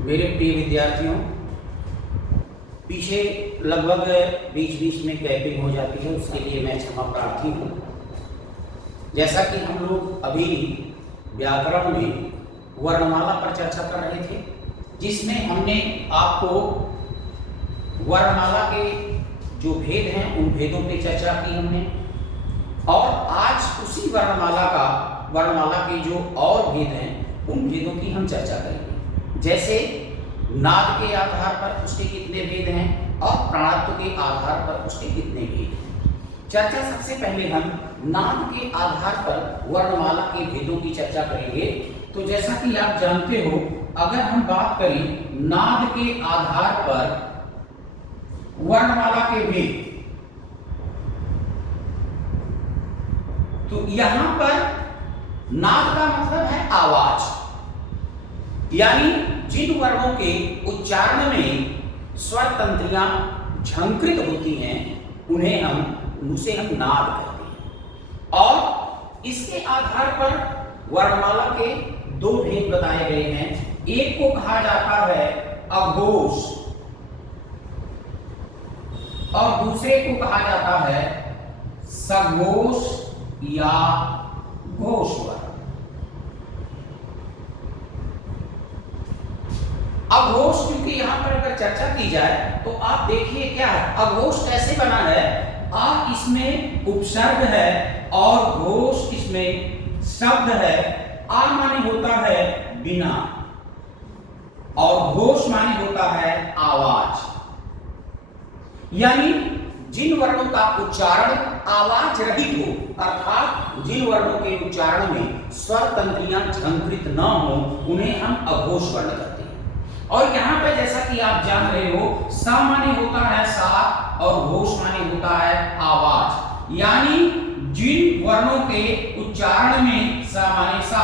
मेरे प्रिय विद्यार्थियों, पीछे लगभग बीच बीच में गैपिंग हो जाती है, उसके लिए मैं क्षमा प्रार्थी हूँ। जैसा कि हम लोग अभी व्याकरण में वर्णमाला पर चर्चा कर रहे थे, जिसमें हमने आपको वर्णमाला के जो भेद हैं उन भेदों पे चर्चा की हमने, और आज उसी वर्णमाला के जो और भेद हैं उन भेदों की हम चर्चा करेंगे। जैसे नाद के आधार पर उसके कितने भेद हैं और प्राणत्व के आधार पर उसके कितने भेद हैं। चर्चा सबसे पहले हम नाद के आधार पर वर्णमाला के भेदों की चर्चा करेंगे। तो जैसा कि आप जानते हो, अगर हम बात करें नाद के आधार पर वर्णमाला के भेद, तो यहां पर नाद का मतलब है आवाज, यानी जिन वर्णों के उच्चारण में स्वर तंत्रियां झंकृत होती हैं उसे हम नाद कहते हैं। और इसके आधार पर वर्णमाला के दो भेद बताए गए हैं। एक को कहा जाता है अघोष और दूसरे को कहा जाता है सघोष या घोष वर्ण। अघोष क्योंकि यहां पर अगर चर्चा की जाए तो आप देखिए क्या है, अघोष कैसे बना है, आ इसमें उपसर्ग है और घोष इसमें शब्द है। आ माने होता है बिना और घोष माने होता है आवाज, यानी जिन वर्णों का उच्चारण आवाज रहित हो, अर्थात जिन वर्णों के उच्चारण में स्वर तंत्रियां झंकृत न हो, उन्हें हम अघोष वर्ण कहते हैं। और यहाँ पे जैसा कि आप जान रहे हो, सा माने होता है सा और घोष माने होता है आवाज, यानी जिन वर्णों के उच्चारण में सा माने सा,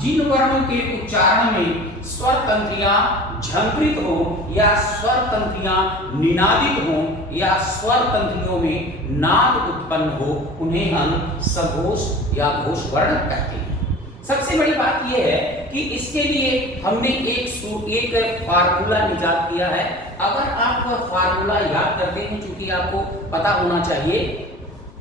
जिन वर्णों के उच्चारण में स्वर तंत्रियां झंकृत हो या स्वर तंत्रियां निनादित हो या स्वर तंत्रियों में नाद उत्पन्न हो, उन्हें हम सघोष या घोष वर्ण कहते हैं। सबसे बड़ी बात यह है कि इसके लिए हमने एक फार्मूला निजात किया है। अगर आप वह फार्मूला याद करते हैं, चूंकि आपको पता होना चाहिए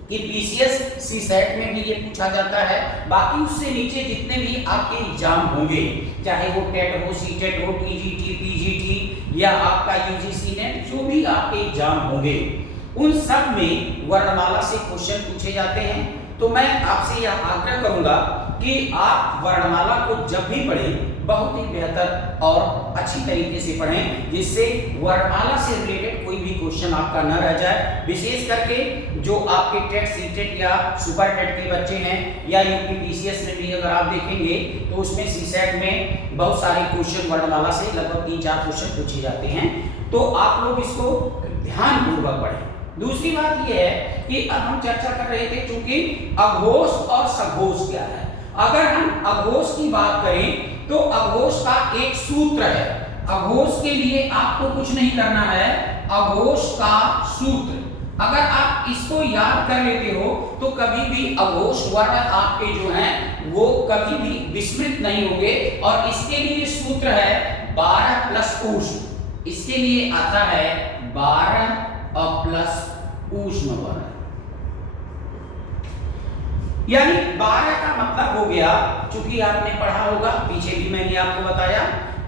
कि पीसीएस सीसेट में भी ये पूछा जाता है, बाकी उससे नीचे जितने भी आपके एग्जाम होंगे, चाहे वो टेट हो, सीटेट हो, टीजीटी, पीजीटी या आपका यूजीसी नेट, जो भी आपके एग्जाम होंगे उन सब में वर्णमाला से क्वेश्चन पूछे जाते हैं। तो मैं आपसे यह आग्रह करूंगा कि आप वर्णमाला को जब भी पढ़ें बहुत ही बेहतर और अच्छी तरीके से पढ़ें, जिससे वर्णमाला से रिलेटेड कोई भी क्वेश्चन आपका न रह जाए। विशेष करके जो आपके टेट, सीटेट या सुपर टेट के बच्चे हैं या यूपी पीसीएस में भी अगर आप देखेंगे तो उसमें सीसेट में बहुत सारे क्वेश्चन वर्णमाला से लगभग 3-4 क्वेश्चन पूछे जाते हैं। तो आप लोग इसको ध्यानपूर्वक पढ़ें। दूसरी बात यह है कि अब हम चर्चा कर रहे थे क्योंकि अघोष और सघोष क्या है। अगर हम अघोष की बात करें तो अघोष का एक सूत्र है। अघोष के लिए आपको कुछ नहीं करना है, अघोष का सूत्र अगर आप इसको याद कर लेते हो तो कभी भी अघोष वर्ण आपके जो हैं वो कभी भी विस्मृत नहीं होंगे। और इसके लिए सूत्र है 12 प्लस ऊष्म। इसके लिए आता है 12 प्लस ऊष्म वर्ण, यानी 12 का मतलब हो गया, चूंकि आपने पढ़ा होगा, पीछे भी मैंने आपको बताया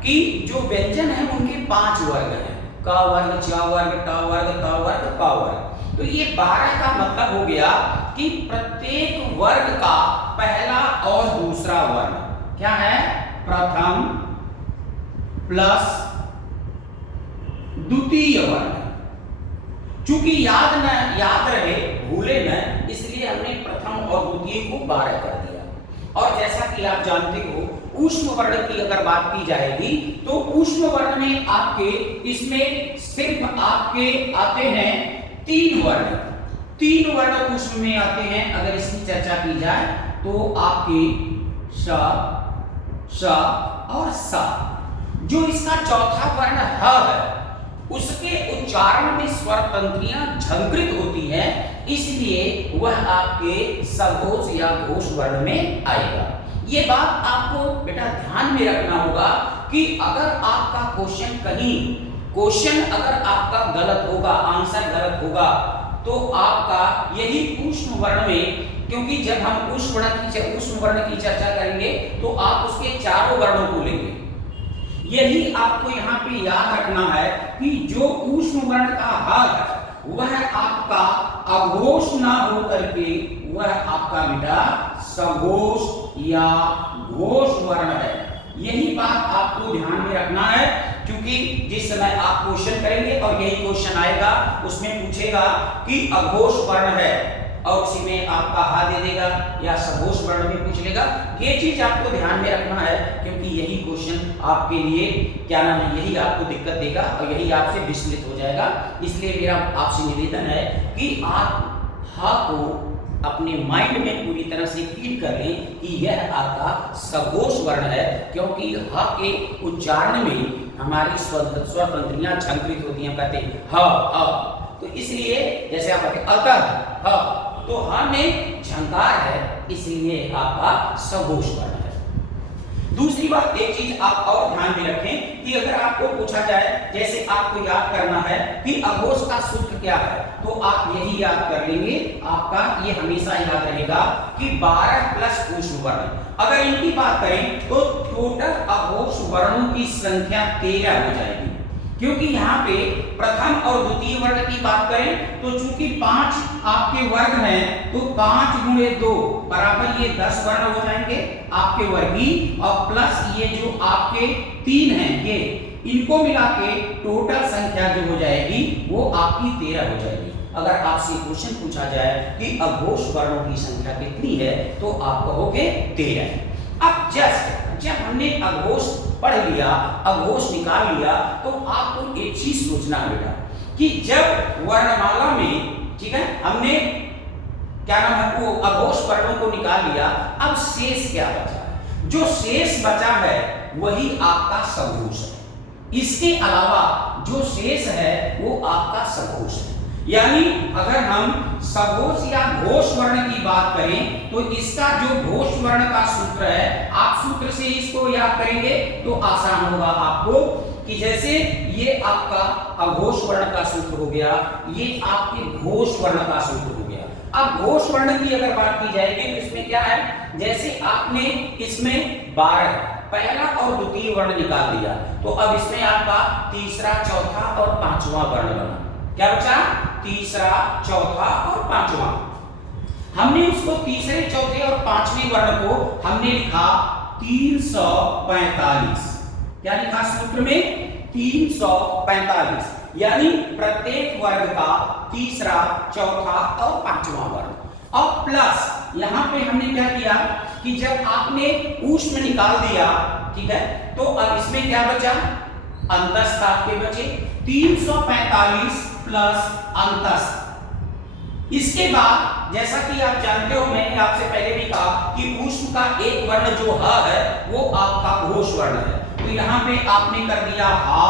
कि जो व्यंजन है उनके 5 वर्ग हैं, क वर्ग, च वर्ग, ट वर्ग, त वर्ग, प वर्ग। तो ये 12 का मतलब हो गया कि प्रत्येक वर्ग का पहला और दूसरा वर्ण क्या है, प्रथम प्लस द्वितीय वर्ण। चूंकि याद रहे, भूले न, इसलिए हमने प्रथम और द्वितीय को 12 कर दिया। और जैसा कि आप जानते हो, ऊष्म वर्ण की अगर बात की जाएगी तो ऊष्म वर्ण में आपके इसमें सिर्फ आपके आते हैं 3 वर्ण। 3 वर्ण ऊष्म में आते हैं। अगर इसकी चर्चा की जाए तो आपके श, श और स। जो इसका चौथा वर्ण ह है, उसके उच्चारण में स्वर तंत्रियां झंकृत होती हैं, इसलिए वह आपके सघोष या घोष वर्ण में आएगा। ये बात आपको बेटा ध्यान में रखना होगा कि अगर आपका क्वेश्चन अगर आपका गलत होगा, आंसर गलत होगा, तो आपका यही ऊष्म वर्ण में, क्योंकि जब हम ऊष्म वर्ण की चर्चा करेंगे तो आप उसके चारों वर्णों को लेंगे। यही आपको यहाँ पे याद रखना है कि जो ऊष्म वर्ण का ह है वह आपका अघोष ना हो करके वह आपका बेटा सघोष या घोष वर्ण है। यही बात आपको ध्यान में रखना है, क्योंकि जिस समय आप क्वेश्चन करेंगे और यही क्वेश्चन आएगा, उसमें पूछेगा कि अघोष वर्ण है और उसी में आपका हा दे देगा, या सघोष वर्ण में पूछ लेगा। ये चीज आपको ध्यान में रखना है, क्योंकि यही क्वेश्चन आपके लिए क्या नाम है, यही आपको दिक्कत देगा और यही आपसे विचलित हो जाएगा। इसलिए मेरा आपसे निवेदन है कि आप हा को अपने माइंड में पूरी तरह से फील कर लें कि यह आपका सघोष वर्ण है, क्योंकि हा के उच्चारण में हमारी स्वर तंत्रियां झंकृत होती हैं, कहते हैं ह। तो इसलिए जैसे आप कहते अतः ह, तो ह में झंकार है, इसलिए आपका सघोष वर्ण है। दूसरी बात, एक चीज आप और ध्यान में रखें कि अगर आपको पूछा जाए, जैसे आपको याद करना है कि अघोष का सूत्र क्या है, तो आप यही याद कर लेंगे, आपका ये हमेशा याद रहेगा कि 12 प्लस ऊष्म वर्ण। अगर इनकी बात करें तो टोटल अघोष वर्णों की संख्या 13 हो जाएगी, क्योंकि यहाँ पे प्रथम और द्वितीय वर्ण की बात करें तो चूंकि 5 आपके वर्ग हैं, तो 5 गुणे 2 बराबर ये 10 वर्ण हो जाएंगे आपके वर्गीय, और प्लस ये जो आपके 3 हैं, ये इनको मिला के टोटल संख्या जो हो जाएगी वो आपकी 13 हो जाएगी। अगर आपसे क्वेश्चन पूछा जाए कि अघोष वर्णों की संख्या कितनी है, तो आप कहोगे 13। अब जब हमने अघोष पढ़ लिया, अघोष निकाल लिया, तो आपको एक चीज सोचना है बेटा कि जब वर्णमाला में, ठीक है, हमने क्या नाम है वो अघोष वर्णों को निकाल लिया, अब शेष क्या बचा है? जो शेष बचा है वही आपका सघोष है। इसके अलावा जो शेष है वो आपका सघोष है। यानी अगर हम सघोष या घोष वर्ण की बात करें तो इसका जो घोष वर्ण का सूत्र है, आप सूत्र से इसको याद करेंगे तो आसान होगा आपको, कि जैसे ये आपका अघोष वर्ण का सूत्र हो गया, ये आपके घोष वर्ण का सूत्र हो गया। अब घोष वर्ण की अगर बात की जाएगी तो इसमें क्या है, जैसे आपने इसमें 12 पहला और द्वितीय वर्ण निकाल दिया, तो अब इसमें आपका तीसरा, चौथा और पांचवा वर्ण बना। क्या बचा? तीसरा, चौथा और पांचवा। हमने उसको तीसरे, चौथे और पांचवें वर्ण को हमने लिखा 345। क्या लिखा सूत्र में? 345, यानी प्रत्येक वर्ग का तीसरा, चौथा और पांचवा वर्ण। और प्लस यहां पे हमने क्या किया कि जब आपने ऊष्म निकाल दिया, ठीक है, तो अब इसमें क्या बचा? अंतस्थ आपके बचे 345 प्लस अंतस्थ। इसके बाद जैसा कि आप जानते हो, मैंने आपसे पहले भी कहा कि ऊष्म का एक वर्ण जो ह है वो आपका घोष वर्ण है, तो यहाँ पे आपने कर दिया हा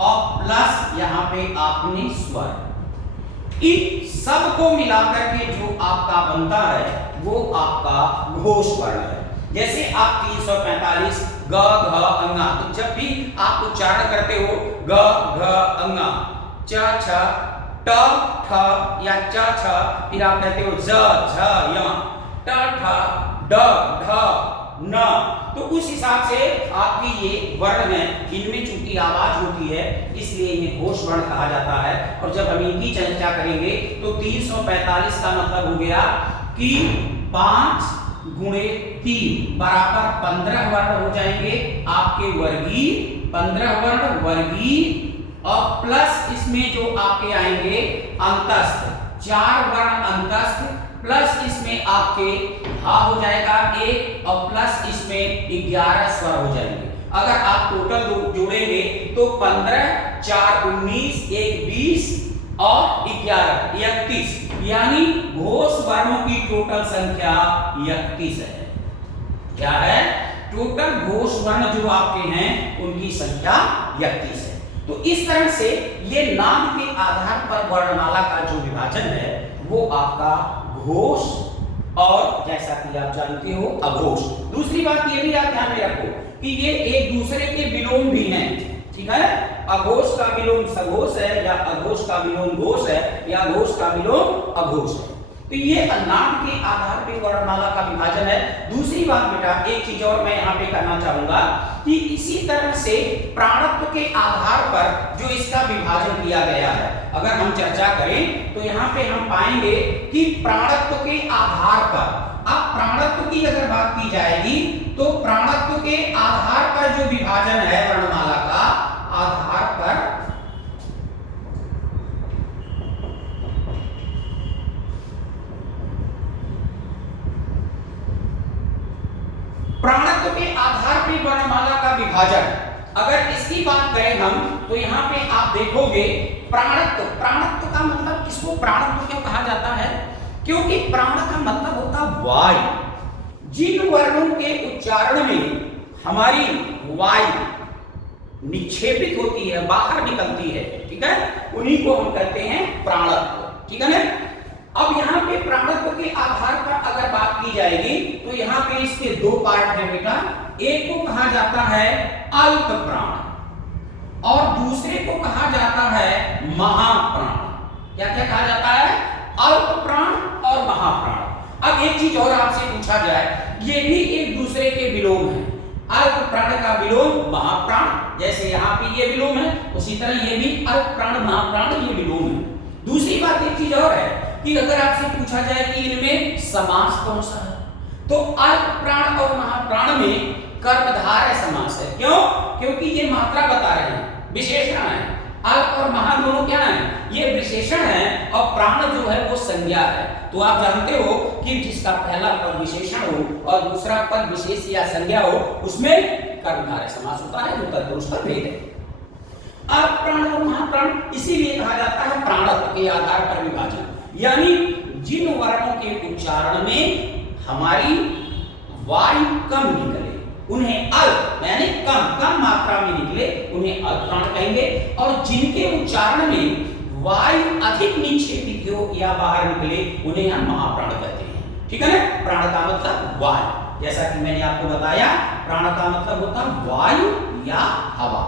और प्लस यहाँ पे आपने स्वर। इन सब को मिलाकर के जो आपका बनता है वो आपका घोष वर्ण है। जैसे आप 345 ग घ अंगा, तो जब भी आप उच्चारण करते हो ग घ अंगा, च छ ट ठ या च छ, फिर आप कहते हो ज झ य, ट ठ ड ढ न, तो उस हिसाब से आपकी ये वर्ण है, इनमें चूंकि आवाज होती है इसलिए इन्हें घोष वर्ण कहा जाता है। और जब हम इनकी चर्चा करेंगे तो 345 का मतलब हो गया कि 5 गुणे 3 बराबर 15 वर्ण हो जाएंगे आपके वर्गीय, 15 वर्ण वर्गीय, और प्लस इसमें जो आपके आएंगे अंतस्थ, 4 वर्ण अंतस्थ, प्लस इसमें आपके हा हो जाएगा 1, और प्लस इसमें 11 स्वर हो जाएंगे। अगर आप टोटल जोड़ेंगे तो 15, 4 19, 1 20 और 11 31, यानी घोष वर्णों की टोटल संख्या 31 है। क्या है? टोटल घोष वर्ण जो आपके हैं उनकी संख्या 31 है। तो इस तरह से ये नाम के आधार पर वर्णमाला का जो विभाजन है वो आपका घोष और जैसा कि आप जानते हो अघोष। दूसरी बात ये भी आप ध्यान में रखो कि ये एक दूसरे के विलोम भी हैं, ठीक है। अघोष का विलोम सघोष है, या अघोष का विलोम घोष है, या घोष का विलोम अघोष है। तो ये नाम के आधार पे वर्णमाला का विभाजन है। दूसरी बात बेटा, एक चीज और मैं यहाँ पे करना चाहूंगा कि इसी तरह से प्राणत्व के आधार पर जो इसका विभाजन किया गया है, अगर हम चर्चा करें तो यहाँ पे हम पाएंगे कि प्राणत्व के आधार पर, अब प्राणत्व की अगर बात की जाएगी तो प्राणत्व के आधार पर जो विभाजन है वर्णमाला का, आधार पर प्राणत्व के आधार पर वर्णमाला का विभाजन, अगर इसकी बात करें हम तो यहाँ पे आप देखोगे प्राणत्व, प्राणत्व का मतलब, इसको प्राणत्व क्यों कहा जाता है? क्योंकि प्राण का मतलब होता वायु। जिन वर्णों के उच्चारण में हमारी वायु निक्षेपित होती है, बाहर निकलती है, ठीक है, उन्हीं को हम कहते हैं प्राणत्व, ठीक है ना। अब यहाँ पे प्राणत्व के आधार पर अगर बात की जाएगी तो यहाँ पे इसके दो पार्ट हैं बेटा। एक को कहा जाता है अल्प प्राण और दूसरे को कहा जाता है महाप्राण। क्या क्या कहा जाता है? अल्प प्राण और महाप्राण। अब एक चीज और आपसे पूछा जाए, ये भी एक दूसरे के विलोम है। अल्प प्राण का विलोम महाप्राण, जैसे यहाँ पे ये विलोम है, उसी तरह ये भी अल्प प्राण महाप्राण ये विलोम है। दूसरी बात एक चीज और है कि अगर आपसे पूछा जाए कि इनमें समास कौन सा है, तो अल्प प्राण और महाप्राण में कर्मधारय समास है। क्यों? क्योंकि ये मात्रा बता रहे हैं, विशेषण है। अल्प और महा दोनों क्या है? ये विशेषण है, और प्राण जो है वो संज्ञा है। तो आप जानते हो कि जिसका पहला पद विशेषण हो और दूसरा पद विशेष या संज्ञा हो, उसमें कर्मधारय समास होता है, जो तत्पुरुष का भेद है। अल्प प्राण और महाप्राण इसीलिए कहा जाता है प्राणत्व के आधार पर विभाजन, यानी जिन वर्णों के उच्चारण में हमारी वायु कम निकले, उन्हें अल्प यानी कम मात्रा में निकले, उन्हें अल्प प्राण कहेंगे। और जिनके उच्चारण में वायु अधिक निक्षेपित हो या बाहर निकले, उन्हें हम महाप्राण कहते हैं, ठीक है ना। प्राण का मतलब वायु, जैसा कि मैंने आपको बताया, प्राण का मतलब होता वायु या हवा।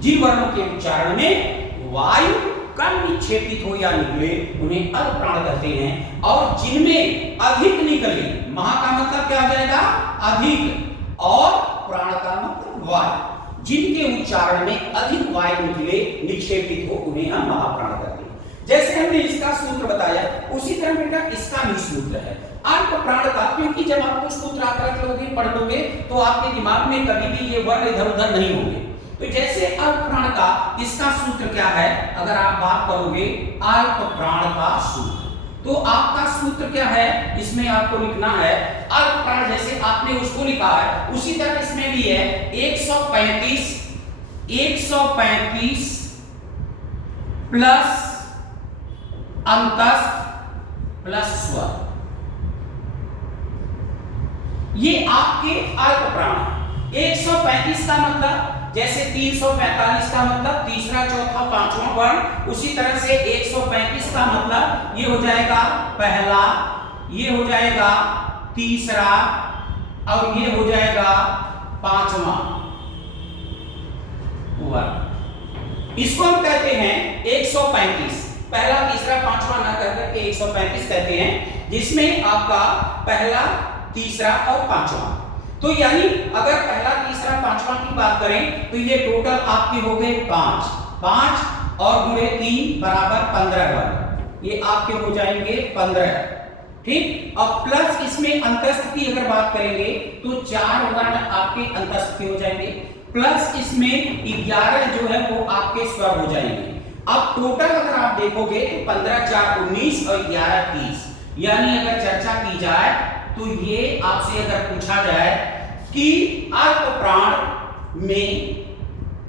जिन वर्णों के उच्चारण में वायु कम निक्षेपित हो या निकले, उन्हें अल्प प्राण कहते हैं। और जिनमें अधिक निकले, महा का मतलब क्या हो जाएगा? अधिक, और प्राण का मतलब वायु, जिनके उच्चारण में अधिक वायु निकले, निक्षेपित हो, उन्हें हम महाप्राण कहते हैं। जैसे हमने इसका सूत्र बताया, उसी तरह बेटा इसका भी सूत्र है अल्प प्राण का। क्योंकि जब आपको सूत्र आप रख लोगे, पढ़ लोगे, तो आपके दिमाग में कभी भी ये वर्ण इधर उधर नहीं होंगे। तो जैसे अल्प प्राण का, इसका सूत्र क्या है? अगर आप बात करोगे अल्प प्राण का सूत्र, तो आपका सूत्र क्या है? इसमें आपको लिखना है अल्प प्राण, जैसे आपने उसको लिखा है उसी तरह इसमें भी है 135 प्लस अंतस्थ प्लस स्वर, ये आपके अल्प प्राण। 135 का मतलब जैसे 345 का मतलब तीसरा, चौथा, पांचवा वर्ण, उसी तरह से 135 का मतलब ये हो जाएगा पहला, ये हो जाएगा तीसरा, और ये हो जाएगा पांचवा वर्ण। इसको हम कहते हैं 135, पहला, तीसरा, पांचवा ना कहकर के 135 कहते हैं, जिसमें आपका पहला, तीसरा और पांचवा। तो यानी अगर पहला, तीसरा, पांचवा की बात करें तो ये टोटल आपके हो गए 5 और गुणे 3 बराबर 15 वर्ण, ये आपके हो जाएंगे 15, ठीक। और प्लस इसमें अंतस्थ की अगर बात करेंगे तो 4 वर्ण आपके अंतस्थ के हो जाएंगे, प्लस इसमें 11 जो है वो आपके स्वर हो जाएंगे। अब टोटल अगर आप देखोगे तो 15 4 19 और 11 30, यानी अगर चर्चा की जाए तो ये आपसे अगर पूछा जाए कि अल्प प्राण में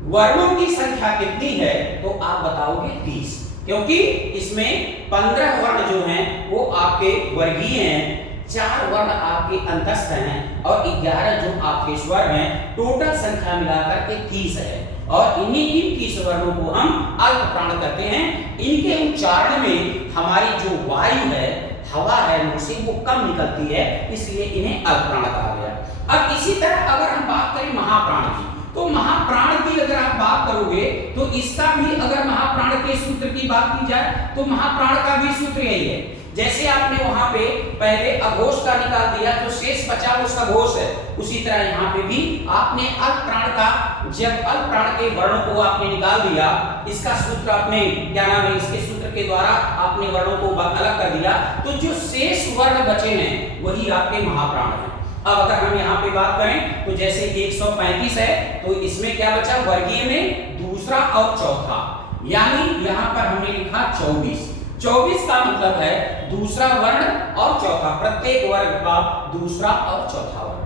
वर्णों की संख्या कितनी है, तो आप बताओगे 30, क्योंकि इसमें 15 वर्ण जो हैं वो आपके वर्गीय हैं, 4 वर्ण आपके अंतस्थ हैं और 11 जो आपके स्वर हैं। टोटल संख्या मिलाकर के 30 है, और इन्हीं 30 वर्णों को हम अल्प प्राण कहते हैं। इनके उच्चारण में हमारी जो वायु है, हवा है मुंह से वो कम निकलती है, इसलिए इन्हें अल्प प्राण कहा गया। अब इसी तरह अगर हम बात करें महाप्राण की, तो महाप्राण की अगर आप बात करोगे तो इसका भी अगर महाप्राण के सूत्र की बात की जाए तो महाप्राण का भी सूत्र यही है। जैसे आपने वहां पे पहले अघोष का निकाल दिया, जो शेष बचा वो सघोष है, उसी तरह यहाँ पे भी आपने अल्प प्राण का, जब अल्प प्राण के वर्णों को आपने निकाल दिया, इसका सूत्र आपने क्या नाम है, इसके सूत्र के द्वारा आपने वर्णों को अलग कर दिया, तो जो शेष वर्ण बचे हैं वही आपके महाप्राण हैं। अब अगर हम यहाँ पे बात करें तो जैसे 135 है, तो इसमें क्या बचा, वर्गीय में दूसरा और चौथा, यानी यहाँ पर हमने लिखा 24। 24 का मतलब है दूसरा वर्ण और चौथा, प्रत्येक वर्ग का दूसरा और चौथा वर्ण,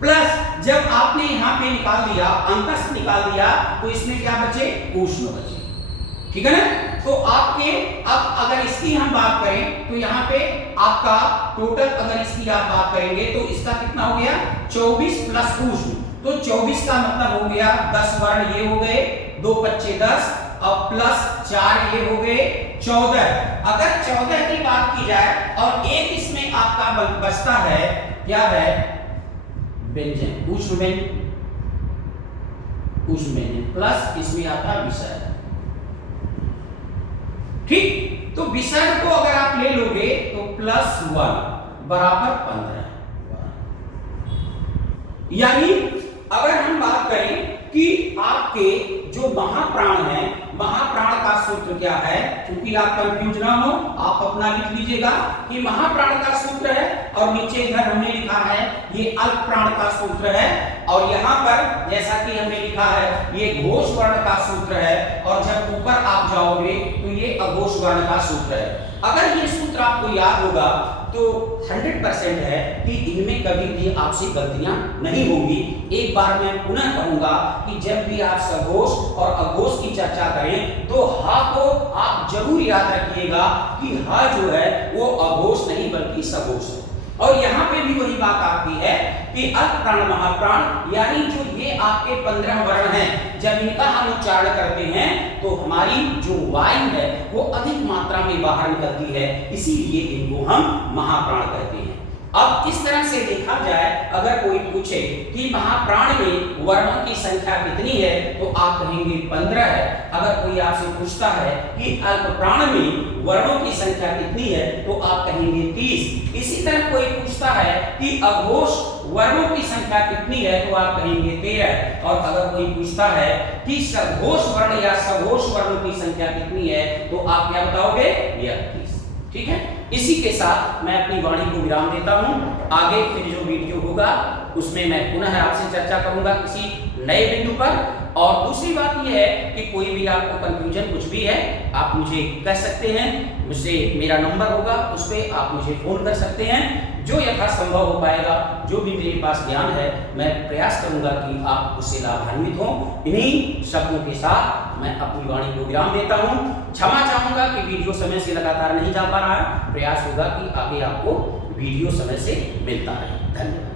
प्लस जब आपने यहाँ पे निकाल दिया, अंतस्थ निकाल दिया, तो इसमें क्या बचे, ऊष्म बचे। ठीक है ना। तो आपके अब अगर इसकी हम बात करें तो यहाँ पे आपका टोटल अगर इसकी आप बात करेंगे तो इसका कितना हो गया, 24 प्लस ऊष्म, तो 24 का मतलब हो गया 10 वर्ण ये हो गए, 2 25 10 और प्लस 4 ये हो गए 14। अगर 14 की बात की जाए और एक इसमें आपका बचता है, क्या है, व्यंजन, ऊष्म व्यंजन, ऊष्म व्यंजन प्लस इसमें आता है विसर्ग। ठीक, तो विसर्ग को अगर आप ले लोगे तो +1 बराबर 15, यानी अगर हम बात करें कि आपके जो महाप्राण है, महाप्राण का सूत्र क्या है, क्योंकि आप कंफ्यूज ना हो, आप अपना लिख लीजिएगा कि महाप्राण का सूत्र है, और नीचे इधर हमने लिखा है ये अल्प प्राण का सूत्र है, और यहाँ पर जैसा कि हमने लिखा है ये घोष वर्ण का सूत्र है, और जब ऊपर आप जाओगे तो ये अघोष वर्ण का सूत्र है। अगर ये सूत्र आपको याद होगा तो 100% है कि इनमें कभी भी आपसे गलतियां नहीं होंगी। एक बार मैं पुनः कहूंगा कि जब भी आप सघोष और अघोष की चर्चा करें तो हा को आप जरूर याद रखिएगा कि हा जो है वो अघोष नहीं बल्कि सघोष है। और यहाँ पे भी वही बात आती है कि अल्प प्राण महाप्राण, यानी जो ये आपके 15 वर्ण हैं, जब इनका हम उच्चारण करते हैं तो हमारी जो वायु है वो अधिक मात्रा में बाहर निकलती है, इसीलिए इनको हम महाप्राण कहते हैं। अब इस तरह से देखा जाए, अगर कोई पूछे कि महाप्राण में वर्णों की संख्या कितनी है तो आप कहेंगे 15 है। अगर कोई आपसे पूछता है कि अल्प प्राण में वर्णों की संख्या कितनी है तो आप कहेंगे 30। इसी तरह कोई पूछता है कि अघोष वर्णों की संख्या कितनी है तो आप कहेंगे 13। और अगर कोई पूछता है कि सघोष वर्ण या सघोष वर्णों की संख्या कितनी है तो आप क्या बताओगे, 38। ठीक है, इसी के साथ मैं अपनी वाणी को विराम देता हूं। आगे फिर जो वीडियो होगा उसमें मैं पुनः आपसे चर्चा करूंगा किसी नए बिंदु पर। और दूसरी बात यह है कि कोई भी आपको कंफ्यूजन कुछ भी है आप मुझे कह सकते हैं, मुझसे मेरा नंबर होगा उस पर आप मुझे फोन कर सकते हैं। जो यथासंभव हो पाएगा, जो भी मेरे पास ज्ञान है मैं प्रयास करूंगा कि आप उससे लाभान्वित हों। इन्हीं शब्दों के साथ मैं अपनी वाणी को विराम देता हूं। क्षमा चाहूंगा कि वीडियो समय से लगातार नहीं जा पा रहा है, प्रयास होगा कि आगे आपको वीडियो समय से मिलता रहे। धन्यवाद।